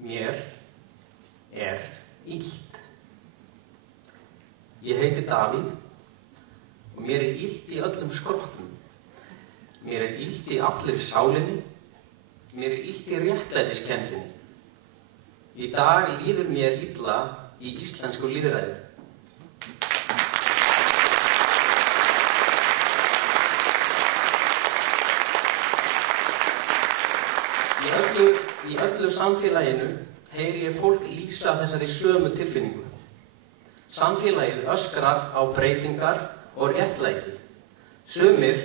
Mér illt. Ég heiti Davíð og mér illt í öllum skrokkum. Mér illt í allri sálinni. Mér illt í réttlætiskendinni. Í dag líður mér illa í íslensku lýðræði. Í öllu samfélaginu heyri ég fólk lýsa þessari sömu tilfinningu. Samfélagið öskrar á breytingar og réttlæti. Sumir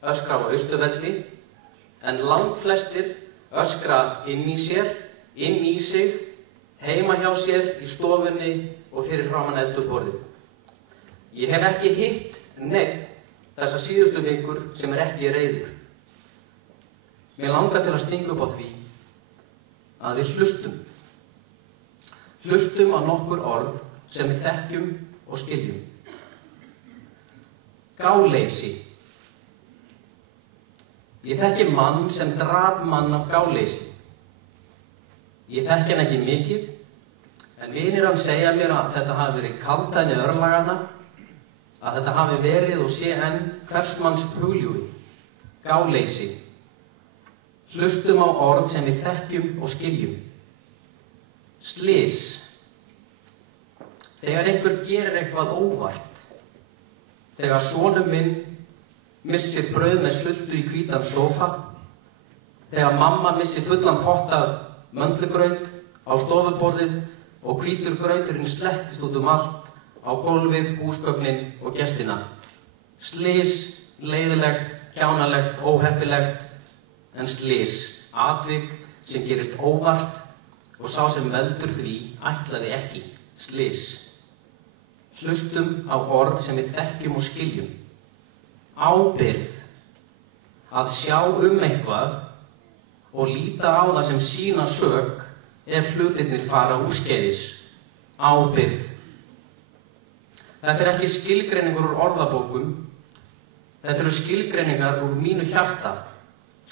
öskra á Austurvelli, en langflestir öskra inn í sér, inn í sig, heima hjá sér, í stofunni og fyrir framan eldhúsborðið. Ég hef ekki hitt neinn þessar síðustu vikur sem ekki reiður. Mér langar til að stinga upp á því að við hlustum. Hlustum á nokkur orð sem við þekkjum og skiljum. Gáleysi. Ég þekki mann sem drap mann af gáleysi. Ég þekki hann ekki mikið, en vinir hann segja mér að þetta hafi verið kaldhæðni örlaganna, að þetta hafi verið og sé enn hvers manns hugljúfi. Gáleysi. Hlustum á orð sem við þekkjum og skiljum. Slys. Þegar einhver gerir eitthvað óvart. Þegar sonur minn missir brauð með sultu í hvítan sófa. Þegar mamma missir fullan pott af möndlugraut á stofuborðið og hvítur grauturinn slettist út allt á gólfið, húsgögnin og gestina. Slys, leiðilegt, kjánalegt, óheppilegt. En slys, atvik sem gerist óvart og sá sem veldur því ætlaði ekki. Slys. Hlustum á orð sem við þekkjum og skiljum. Ábyrgð. Að sjá eitthvað og líta á það sem sína sök ef hlutirnir fara úrskeiðis. Ábyrgð. Þetta er ekki skilgreiningur úr orðabókum. Þetta eru skilgreiningar úr mínu hjarta.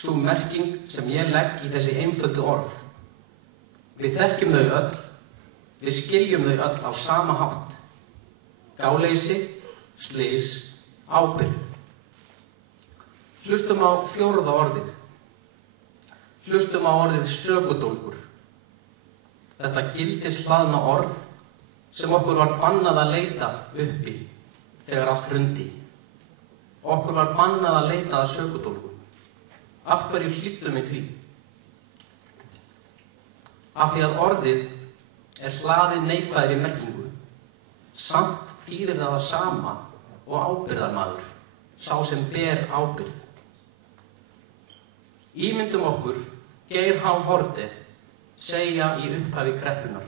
Sú merking sem ég legg í þessi einföldu orð. Við þekkjum þau öll, við skiljum þau öll á sama hátt. Gáleysi, slys, ábyrgð. Hlustum á fjórða orðið. Hlustum á orðið sökudólgur. Þetta gildishlaðna orð sem okkur var bannað að leita uppi þegar allt hrundi. Okkur var bannað að leita að sökudólgum. Af hverju hlýddum við því? Af því að orðið er hlaðið neikvæðri merkingu. Samt þýðir það sama og ábyrgðarmaður, sá sem ber ábyrgð. Ímyndum okkur Geir H. Haarde segja í upphafi kreppunnar: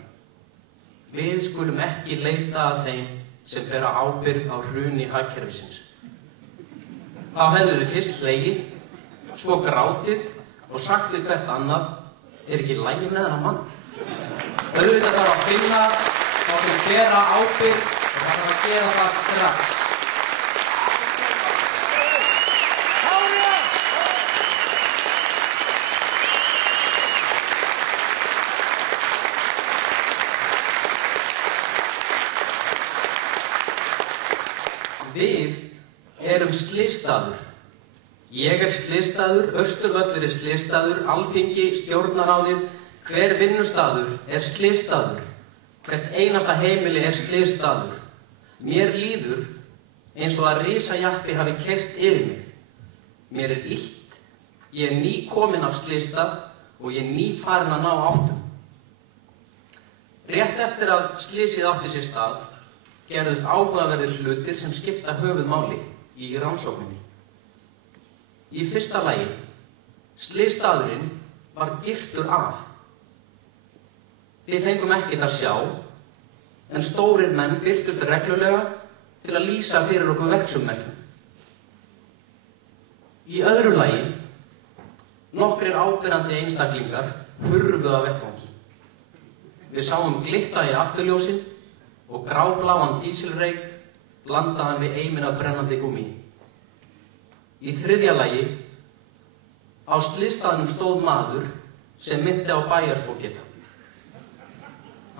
Við skulum ekki leita að þeim sem bera ábyrgð á hruni hagkerfisins. Þá hefðu við fyrst hlegið, svo grátið og sagt við hvert annað: Er ekki í lagi með þennan mann? Auðvitað þarf að finna þá sem bera ábyrgð og það þarf að gera það strax. Við erum slysstaður. Ég slysstaður, Austurvöllur slysstaður, Alþingi, Stjórnarráðið, hver vinnustaður slysstaður. Hvert einasta heimili slysstaður. Mér líður eins og að risajappi hafi keyrt yfir mig. Mér illt, ég nýkominn af slysstað og ég nýfarinn að ná áttum. Rétt eftir að slysið átti sér stað, gerðust áhugaverðir hlutir sem skipta höfuðmáli í rannsókninni. Í fyrsta lagi, slysstaðurinn var girtur af. Við fengum ekkert að sjá, en stórir menn birtust reglulega til að lýsa fyrir okkur verksummerkjum. Í öðru lagi, nokkrir áberandi einstaklingar hurfu af vettvangi. Við sáum glitta í afturljósin og grábláan dísilreyk blandaðan við eiminn af brennandi gúmmí. Í þriðja lagi, á slysstaðnum stóð maður sem minnti á bæjarfógeta.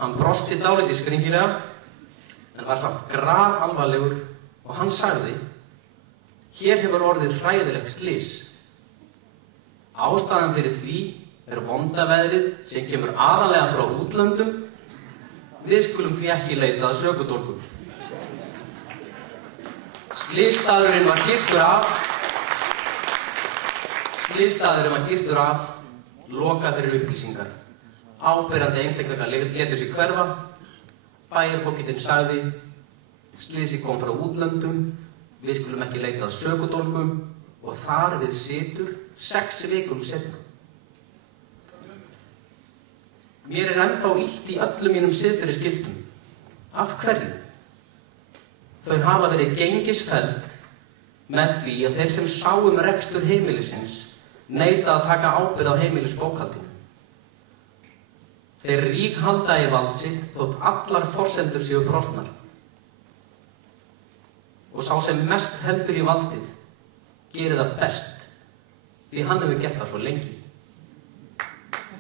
Hann brosti dálítið skringilega, en var samt grafalvarlegur og hann sagði: hér hefur orðið hræðilegt slys. Ástæðan fyrir því vonda veðrið sem kemur aðallega frá útlöndum. Við skulum því ekki leita að sökudólgum. Slysstaðurinn var girtur af, lokað fyrir upplýsingar. Áberandi einstaklingar létu sig hverfa. Bæjarfógetinn sagði: slysið kom frá útlöndum, við skulum ekki leita að sökudólgum, og þar við situr 6 vikum seinna. Mér ennþá illt í öllum mínum siðferðisgildum. Af hverju? Þau hafa verið gengisfelld með því að þeir sem sáu rekstur heimilisins neita að taka ábyrgð á heimilisbókhaldinu. Þeir ríghalda í vald sitt þótt allar forsendur séu brostnar. Og sá sem mest heldur í valdið gerir það best, því hann hefur gert það svo lengi.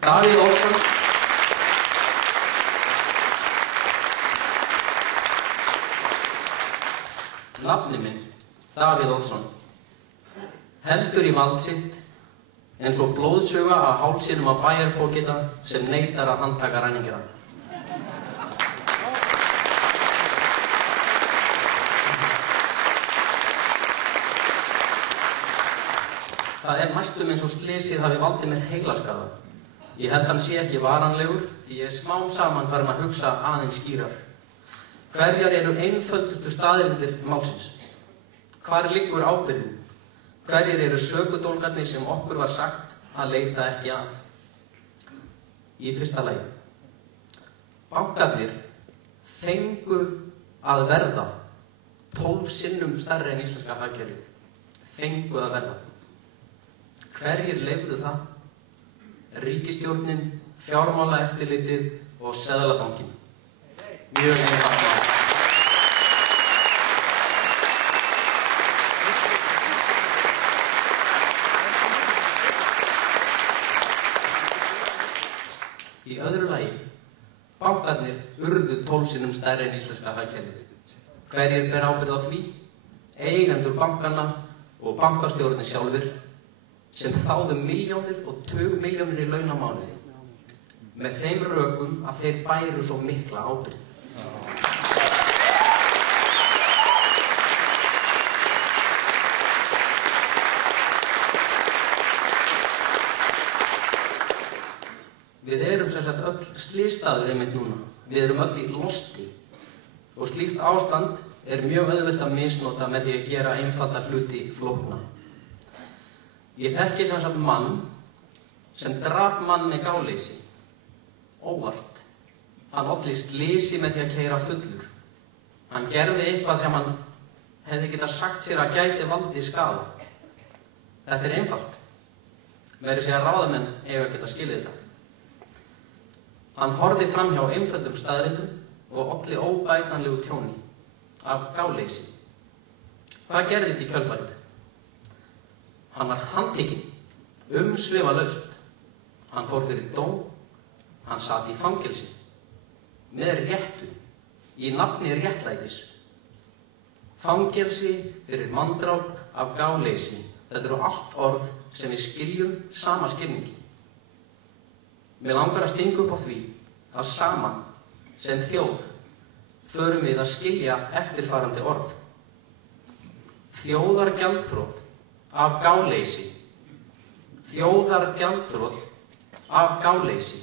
Davíð Oddsson Nafni minn, Davíð Oddsson, heldur í vald sitt eins og blóðsuga af hálsinum á bæjarfógeta sem neitar að handtaka ræningjana. Það næstum eins og slysið hafi valdið mér heilaskaða. Ég held hann sé ekki varanlegur, því ég smám saman farin að hugsa aðeins skýrar. Hverjar eru einföldustu staðreyndir málsins? Hvar liggur ábyrgðin? Hverjir eru sökudólgarnir sem okkur var sagt að leita ekki að? Í fyrsta lagi: bankarnir fengu að verða 12 sinnum stærri en íslenska hagkerfið. Fengu að verða. Hverjir leyfðu það? Ríkisstjórnin, fjármálaeftirlitið og Seðlabankinn. Mjög einfalt mál. Í öðru lagi: bankarnir urðu 12 sinnum stærri en íslenska hagkerfið. Hverjir ber ábyrgð á því? Eigendur bankanna og bankastjórarnir sjálfir, sem þáðu milljónir og tugmilljónir í laun á mánuði, með þeim rökum að þeir bæru svo mikla ábyrgð. Við erum sem sagt öll slysstaður einmitt núna. Við erum öll í losti. Og slíkt ástand er mjög auðvelt að misnota með því að gera einfalda hluti flókna. Ég þekki sem sagt mann sem drap mann með gáleysi. Óvart. Hann olli slysi með því að keyra fullur. Hann gerði eitthvað sem hann hefði getað sagt sér að gæti valdið skaða. Þetta er einfalt. Meira að segja ráðamenn eiga að geta skilið þetta. Hann horfði fram hjá einföldum staðreyndum og olli óbætanlegu tjóni af gáleysi. Hvað gerðist í kjölfarið? Hann var handtekinn, umsvifalaust. Hann fór fyrir dóm, hann sat í fangelsi, með réttu, í nafni réttlætis. Fangelsi fyrir manndráp af gáleysi. Þetta eru allt orð sem við skiljum sama skilningi. Mér langar að stinga upp á því að saman sem þjóð förum við að skilja eftirfarandi orð. Þjóðargjaldþrot af gáleysi. Þjóðargjaldþrot af gáleysi.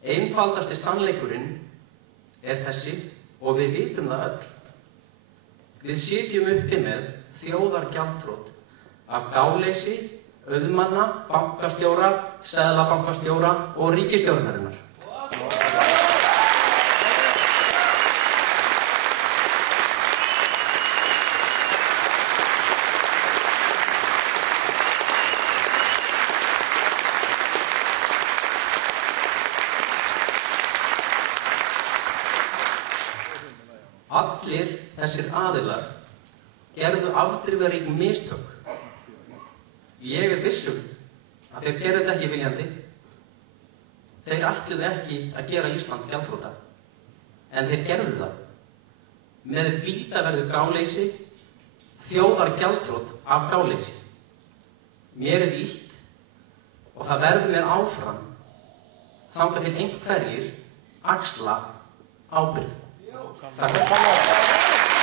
Einfaldasti sannleikurinn er þessi og við vitum það öll. Við sitjum uppi með þjóðargjaldþrot af gáleysi, auðmanna, bankastjóra, seðlabankastjóra og ríkisstjórnarinnar. Allir þessir aðilar gerðu afdrifarík mistök. Ég er viss um að þeir gerðu þetta ekki viljandi. þeir ætluðu ekki að gera Ísland gjaldþrota. En þeir gerðu það. Með vítaverðu gáleysi, þjóðar gjaldþrot af gáleysi. Mér illt og það verður mér áfram þangað til einhverjir axla ábyrgð. Takk.